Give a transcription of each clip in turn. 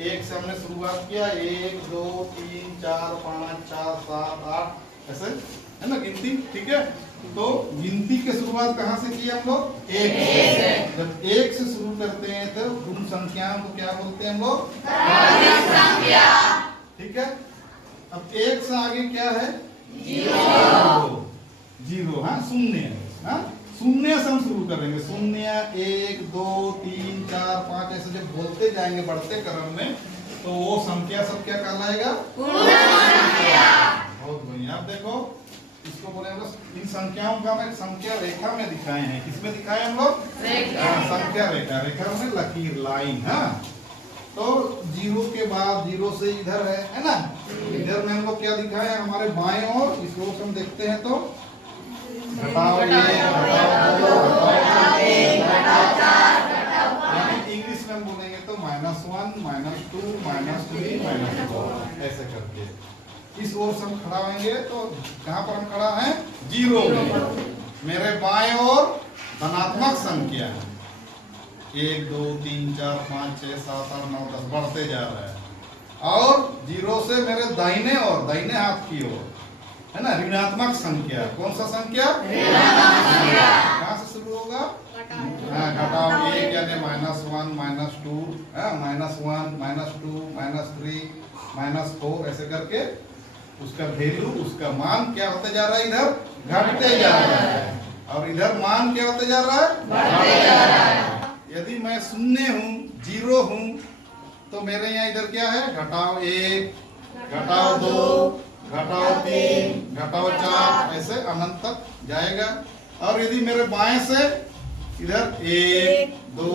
एक से हमने शुरुआत किया, 1 2 3 4 5 4 7 8 ऐसे है ना गिनती। ठीक है, तो गिनती की शुरुआत कहाँ से की हम लोग? 1 से। जब 1 से शुरू करते हैं तो उन संख्याओं को क्या बोलते हैं हम लोग? क्रमिक संख्या। ठीक है, अब 1 से आगे क्या है? 0। 0 हाँ, शून्य। हाँ, शून्य से हम शुरू करेंगे। 0 1 2 3 4 5 ऐसे जब बोलते जाएंगे बढ़ते क्रम में, तो वो संख्या सब क्या कहलाएगा? पूर्ण संख्या। बहुत बढ़िया। अब देखो, इसको बोले हम लोग, इन संख्याओं का मैं संख्या रेखा में दिखाए हैं। किसमें दिखाए हम लोग? संख्या रेखा। रेखा में लकीर, लाइन। हाँ, तो 0 के बाद 0 से इधर है ना? इधर में हम लोग क्या दिखाए हैं? हमारे बाएं ओर इसको हम देखते हैं तो घटाओ 1 घटाओ 2 घटाओ 3 घटाओ 4, इंग्लिश में हम बोलेंगे तो -1 -2 -3 -4 ऐसे करके इस ओर से हम खड़ा होंगे। तो कहाँ पर हम खड़ा है? 0 में। मेरे बाएं ओर धनात्मक संख्या है, 1 2 3 4 5 6 7 8 9 10 बढ़ते जा रहा है। और 0 से मेरे दाहिने ओर, दाहिने हाथ की ओर है ना, ऋणात्मक संख्या। कौन सा संख्या? कहाँ से शुरू होगा? घटाओ 1 यानी -1 -2 -1 -2 -3 -4 ऐसे करके उसका वैल्यू, उसका मान क्या होते जा रहा है? इधर घटते जा रहा है। और इधर मान क्या होते जा रहा है? बढ़ते जा रहा है। यदि मैं शून्य हूँ, 0 हूँ, तो मेरे यहाँ इधर क्या है? घटाओ 1 घटाओ 2 घटाओ 3 घटाओ 4 ऐसे अनंत तक जाएगा। और यदि मेरे बाएं से इधर 1 2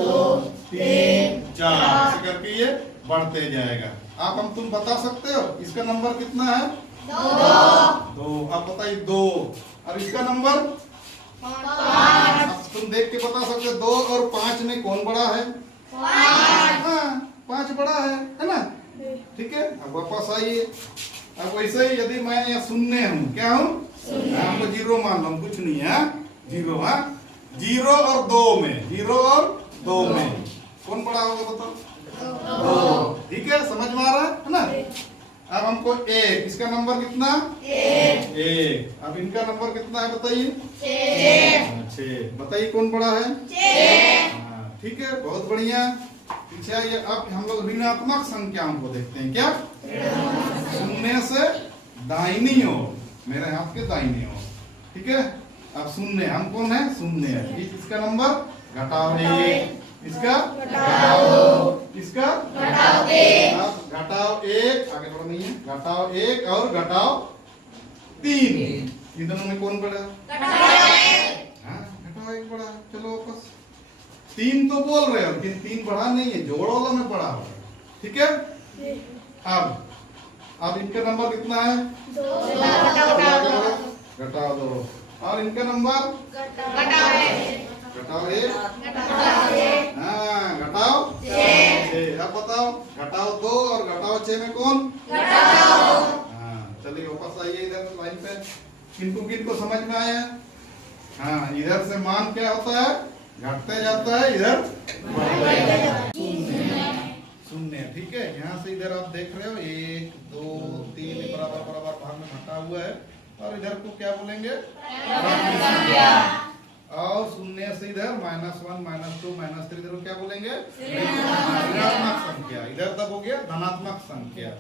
3 4 ऐसे करके ये बढ़ते जाएगा। आप तुम बता सकते हो इसका नंबर कितना है? 2। आप बताइए 2। और इसका नंबर 5। तुम देख के बता सकते हो 2 और 5 में कौन बड़ा है? 5 बड़ा है ना? ठीक है, अब वापस आइए। अब वैसे ही यदि मैं यहाँ शून्य हूँ, क्या हूँ? आपको 0 मान लो, कुछ नहीं है 0। हाँ, 0 और 2 में, 0 और 2 में कौन बड़ा होगा बताओ? 2। ठीक है, समझ में आ रहा है ना? अब हमको 1, इसका नंबर कितना? 1। अब इनका नंबर कितना है बताइए? 6। बताइए कौन बड़ा है? 6। ठीक है, बहुत बढ़िया। पीछे आइए। अब हम लोग ऋणात्मक संख्याओं को देखते हैं। क्या? शून्य से दाहिनी ओर, मेरे हाथ के दाहिनी ओर। ठीक है, अब शून्य, हम कौन है? शून्य है। इसका नंबर घटाओ 1, इसका घटाओ 2, इसका घटाओ 3। अब घटाओ 1, आगे बढ़ो नहीं है, घटाओ 1 और घटाओ 3। इन दोनों में कौन बड़ा? घटाओ 1। हाँ, घटाओ 1 बड़ा। चलो वापस। 3 तो बोल रहे हो, लेकिन 3 बड़ा नहीं है, जोड़ वाला में बड़ा हो। ठीक है, अब इनका नंबर कितना है? 2। घटाओ 2। और इनका नंबर? घटाओ 1 हाँ, घटाओ 6। अब बताओ, घटाओ 2 और घटाओ 6 में कौन? हाँ, चलिए वापस आइए इधर लाइन पे। किनको समझ में आया? हाँ, इधर से मान क्या होता है? घटते जाता है, इधर शून्य। ठीक है, यहाँ से इधर आप देख रहे हो 1 2 3 बराबर भाग में घटा हुआ है। और इधर को क्या बोलेंगे? और शून्य से इधर -1 -2 -3 इधर क्या बोलेंगे? ऋणात्मक संख्या। इधर तब हो गया धनात्मक संख्या।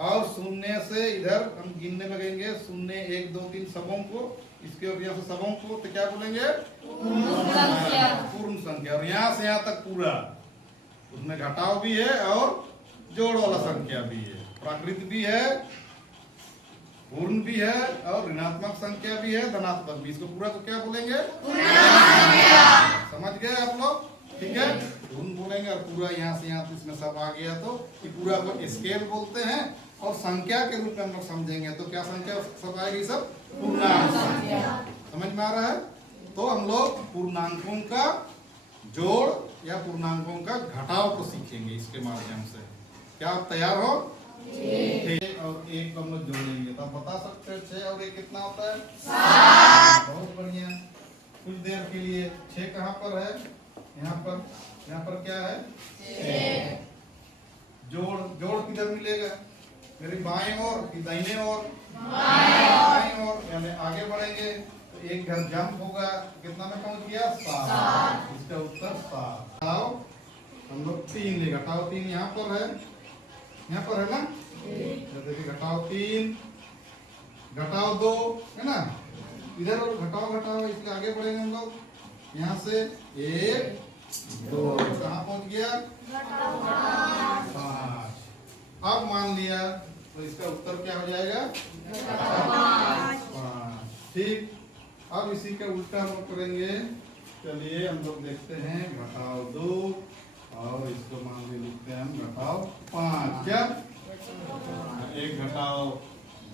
और शून्य से इधर हम गिनने लगेंगे 0 1 2 3 सबों को, इसके और यहाँ से सबों को, तो क्या बोलेंगे? पूर्ण संख्या। और यहाँ से यहाँ तक पूरा, उसमें घटाव भी है और जोड़ वाला संख्या भी है, प्राकृत भी है, पूर्ण भी है और ऋणात्मक संख्या भी है, धनात्मक भी। इसको पूरा को क्या बोलेंगे? समझ गए आप लोग? ठीक है, पूर्ण बोलेंगे। और पूरा यहाँ से यहाँ इसमें सब आ गया तो पूरा को स्केल बोलते हैं। और संख्या के रूप में हम लोग समझेंगे तो क्या संख्या सब आएगी? सब पूर्णांक संख्या। समझ में आ रहा है? तो हम लोग पूर्णांकों का जोड़ या पूर्णांकों का घटाव को सीखेंगे इसके माध्यम से। क्या आप तैयार हो? 6 और 1 को हम लोग जोड़ेंगे तो आप बता सकते हैं 6 और 1 कितना होता है? 7। बहुत बढ़िया। कुछ देर के लिए 6 कहाँ पर है? यहाँ पर क्या है? 6। जोड़ जोड़ किधर मिलेगा? मेरी बाएं ओर कि दाहिने ओर? बाएं ओर, यानी आगे बढ़ेंगे तो एक घर जंप होगा, कितना में पहुंच गया? 7। इसका उत्तर 7। घटाओ हम लोग 3 ले, घटाओ 3 यहाँ पर है, यहाँ पर है ना? तो देखिए घटाओ 3, घटाओ 2 है ना, इधर घटाओ घटाओ, इसलिए आगे बढ़ेंगे हम लोग। यहाँ से 1 2 कहाँ पहुंच गया? 5। अब मान लिया तो इसका उत्तर क्या हो जाएगा? 5। ठीक, अब इसी का उल्टा हम लोग करेंगे। चलिए हम लोग देखते हैं, घटाओ 2 और इसको मान लीजिए लिखते हैं हम घटाओ 5। क्या? एक घटाओ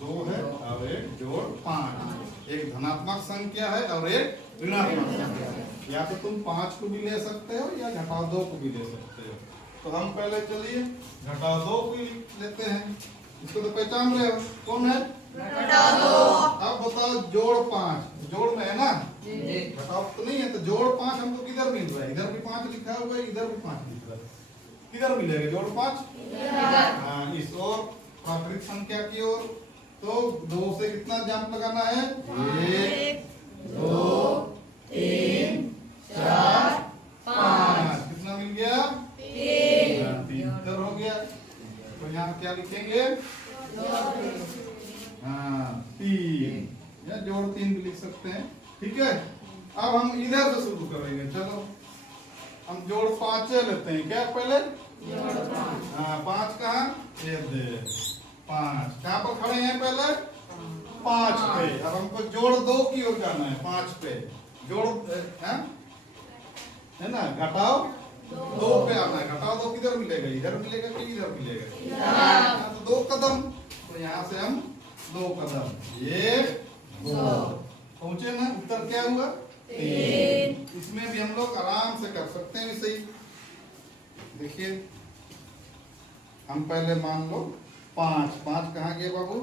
2 है और एक जोड़ 5। एक धनात्मक संख्या है और एक ऋणात्मक संख्या है। या तो तुम 5 को भी ले सकते हो या घटाओ 2 को भी ले सकते हो। तो हम पहले चलिए घटाओ 2 को लेते हैं, इसको तो पहचान रहे हो, कौन है? घटाओ 2। अब बताओ जोड़ 5, जोड़ में है ना, घटाओ तो नहीं है, तो जोड़ 5 हमको किधर मिल रहा है? इधर भी 5 लिखा हुआ है, इधर भी 5 लिखा है, किधर मिलेगा जोड़ 5? हाँ, इस ओर प्राकृतिक संख्या की ओर। तो 2 से कितना जंप लगाना है? 1 2 3 4 5। कितना मिल गया? 3 उत्तर हो गया। तो यहाँ क्या लिखेंगे? हाँ 3, या जोड़ 3 भी लिख सकते हैं। ठीक है, अब हम इधर से शुरू करेंगे। चलो हम जोड़ 5 लेते हैं। क्या पहले? हाँ 5 कहाँ? ये दे 5 कहाँ पर खड़े हैं? पहले 5 पे। अब हमको जोड़ 2 की ओर जाना है, 5 पे जोड़ है ना, घटाओ 2 पे आना है। घटाओ 2 किधर मिलेगा? इधर मिलेगा कि इधर मिलेगा? तो 2 कदम, तो यहाँ से हम 2 कदम, 1 2 पहुंचे ना। उत्तर क्या हुआ? 3। इसमें भी हम लोग आराम से कर सकते हैं वैसे ही। देखिए हम पहले मान लो 5 कहाँ गए बाबू?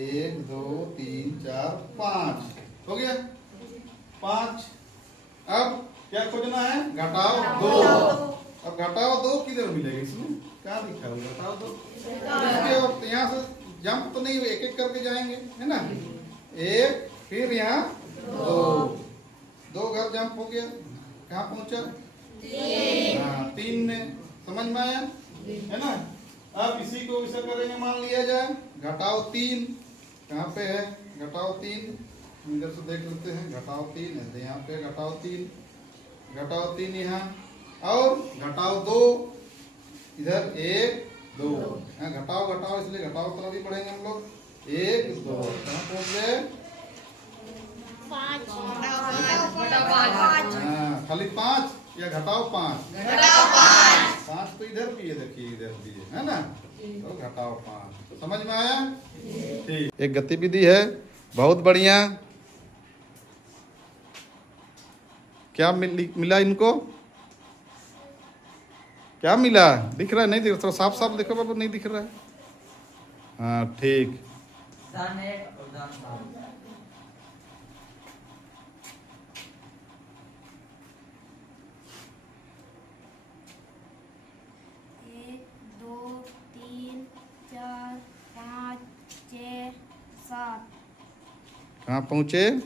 1 2 3 4 5 हो गया 5। अब क्या खोजना है? घटाओ 2। अब घटाओ 2 किधर मिलेगा? इसमें क्या लिखा है? घटाओ 2। यहाँ से जंप तो नहीं, एक एक करके जाएंगे है ना। 1 फिर यहाँ 2 घर जंप हो गया, कहाँ पहुंचा? 3। हाँ 3 में, समझ में आया है ना। अब इसी को ऐसा करेंगे, मान लिया जाए घटाओ 3 कहाँ पे है? घटाओ 3 इधर से देख लेते हैं। घटाओ 3 है यहाँ पे, घटाओ 3 यहाँ, और घटाओ 2 इधर 1 2। घटाओ इसलिए घटाओ तरफ भी पढ़ेंगे हम लोग। 1 2 कहाँ पहुंच गए? 5। हाँ खाली 5 या घटाओ 5? 5 तो इधर भी है, देखिए इधर भी है ना। तो घटाओ 5, समझ में आया? ठीक, एक गतिविधि है बहुत बढ़िया। क्या मिला इनको? क्या मिला? दिख रहा है? नहीं दिख रहा? थोड़ा साफ साफ देखो बाबू, नहीं दिख रहा है। हाँ ठीक, कहाँ पहुँचे?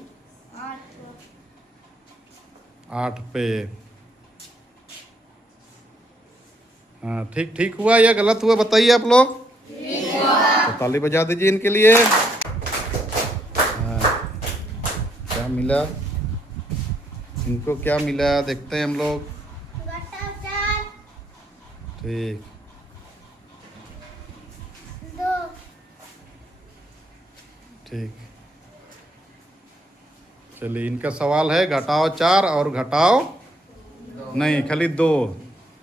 8 पे। हाँ ठीक, ठीक हुआ या गलत हुआ बताइए आप लोग? तो ताली बजा दीजिए इनके लिए। हाँ क्या मिला इनको? क्या मिला देखते हैं हम लोग। ठीक, 2। ठीक, चलिए इनका सवाल है घटाओ 4 और घटाओ नहीं, खाली 2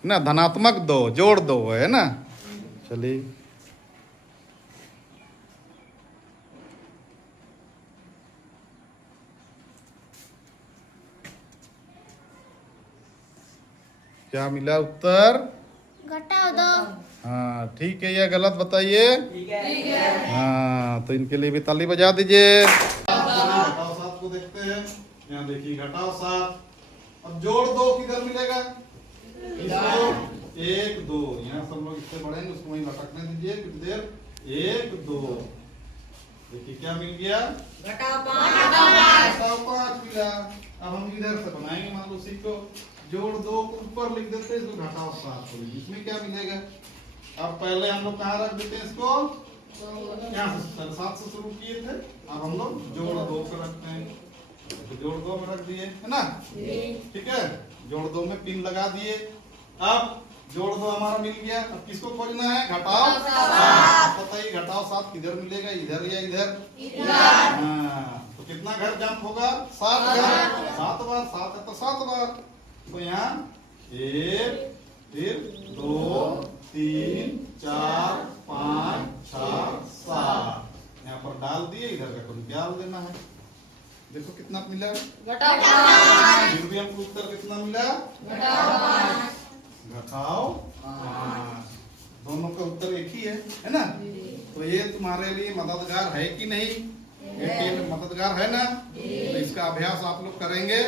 ना, धनात्मक 2 जोड़ 2 है ना। चलिए क्या मिला उत्तर? घटाओ 2। हाँ ठीक है या गलत बताइए? ठीक है। हाँ तो इनके लिए भी ताली बजा दीजिए। घटाओ 7 को देखते हैं। यहाँ देखिए घटाओ 7, अब जोड़ 2 किधर मिलेगा? 1 2, यहाँ सब लोग इससे बढ़ेंगे, उसको वहीं लटकने दीजिए कुछ देर। 1 2, देखिए क्या मिल गया, घटाओ 5 मिला। अब हम इधर से बनाएंगे, मान लो उसी को जोड़ 2 को ऊपर लिख देते हैं, इसको घटाओ 7 को, इसमें क्या मिलेगा। अब पहले हम लोग कहाँ रख देते हैं इसको, यहाँ से 7 से शुरू किए थे, अब हम लोग जोड़ 2 पे रखते हैं, तो जोड़ 2 में रख दिए है ना, ठीक है। जोड़ 2 में पिन लगा दिए। अब जोड़ 2 हमारा मिल गया। अब किसको खोजना है, घटाओ 7। बताइए घटाओ 7 किधर मिलेगा, इधर या इधर, हाँ, तो कितना घर जंप होगा, 7 घर, 7 बार, 7 है तो 7 बार। तो यहाँ 1 फिर 2 3 4 5 6 7, यहाँ पर डाल दिए, इधर का कुछ डाल देना है। देखो कितना मिला, घटाओ फिर भी हमको उत्तर कितना मिला, घटाओ 5। दोनों का उत्तर एक ही है ना। तो ये तुम्हारे लिए मददगार है कि नहीं, ये मददगार है ना। तो इसका अभ्यास आप लोग करेंगे।